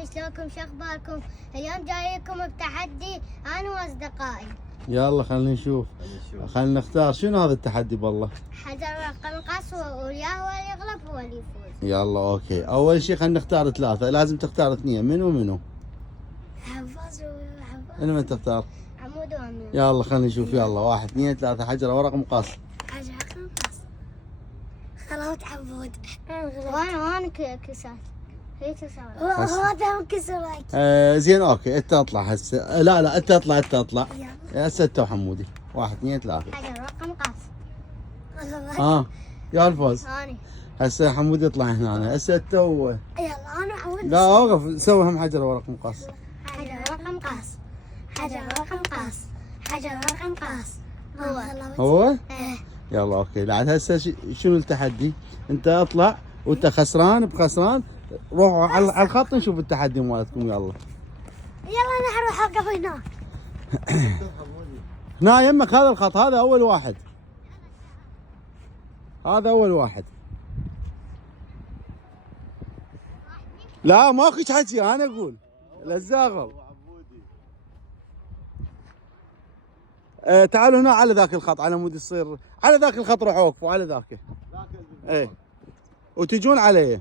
حبايبي شلونكم شخباركم؟ اليوم جايكم بتحدي انا واصدقائي. يلا خلينا نشوف. خلينا نختار شنو هذا التحدي بالله. حجر ورقة مقص وياه هو اللي يغلب هو اللي يفوز. يلا اوكي، اول شيء خلينا نختار ثلاثة، لازم تختار اثنين، منو؟ حفاظ وحفاظ. من تختار؟ عمود وامين. يلا خلينا نشوف. يلا 1 2 3 حجر ورق مقص. حجر ورقة مقص. خلاص عبود. وانا كسرت. هي كسرت. هذا كسرت. زين اوكي، انت اطلع هسه. لا انت اطلع. هسه انت وحمودي. 1 2 3. حجر ورقة مقص. يا الفوز. هاني. هسه حمودي يطلع هنا، هسه انت يلا انا عود. لا اوقف، سوي هم حجر ورق مقص. حجر ورقة مقص. حجر ورقة مقص. حجر ورقة مقص. هو؟ ايه. يلا اوكي، بعد هسه شنو التحدي؟ انت اطلع وانت خسران بخسران، روحوا على الخط نشوف التحدي مالتكم. يلا انا حروح اوقف هناك. هنا يمك هذا الخط، هذا اول واحد. هذا اول واحد. لا ماكو حكي، انا اقول لا تزاغل. تعالوا هنا على ذاك الخط، على مود يصير على ذاك الخط، روحوا وقفوا على ذاك. ايه وتجون عليه.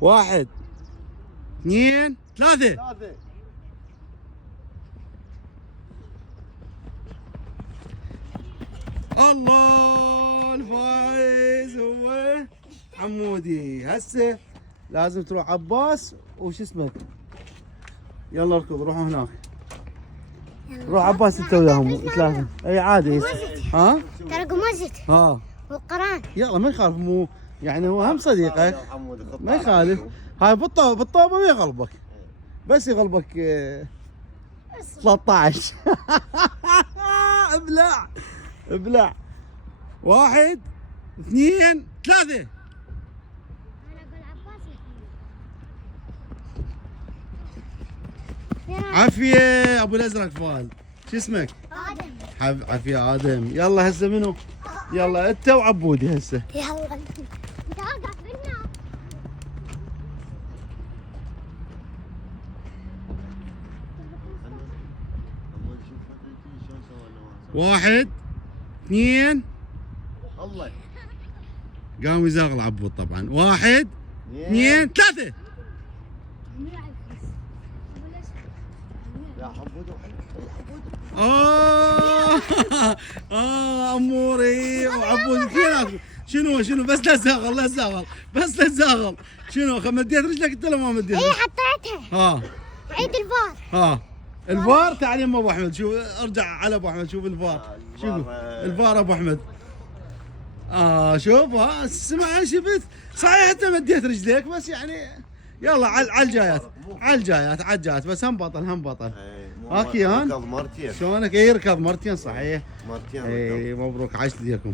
واحد اثنين ثلاثة. الله الفايز هو حمودي. هسه لازم تروح عباس وش اسمه. يلا اركض، روحوا هناك. روح عباس انت وياهم ثلاثة. اي عادي. ها؟ ترى قمزت. ها والقران. يلا ما يخالف، مو يعني هو هم صديقك، ما يخالف. هاي بالطوبة ما يغلبك، بس يغلبك 13. ابلع. 1 2 3. انا اقول عباس. عافية ابو الازرق فاز. شو اسمك؟ ادم. عافية ادم. يلا هسه منو؟ يلا انت وعبودي هسه. يلا انت اوقف هنا. 1 2. الله قام يزاغل عبود طبعا. 1 2 3. يا حبود اموري وعبود كثير. شنو بس لا تزاغل. شنو مديت رجلك انت ولا ما مديت؟ اي حطيتها. عيد الفار. الفار. تعال يما ابو احمد، شوف ارجع على ابو احمد، شوف الفار. شوف الفار ابو احمد. شوف اسمع شفت صحيح انت مديت رجليك بس يعني. يلا على الجايات بس هم بطل. اوكي. ركض مرتين. شلونك؟ يركض مرتين صحيح. مرتين. مبروك، عشت ليكم.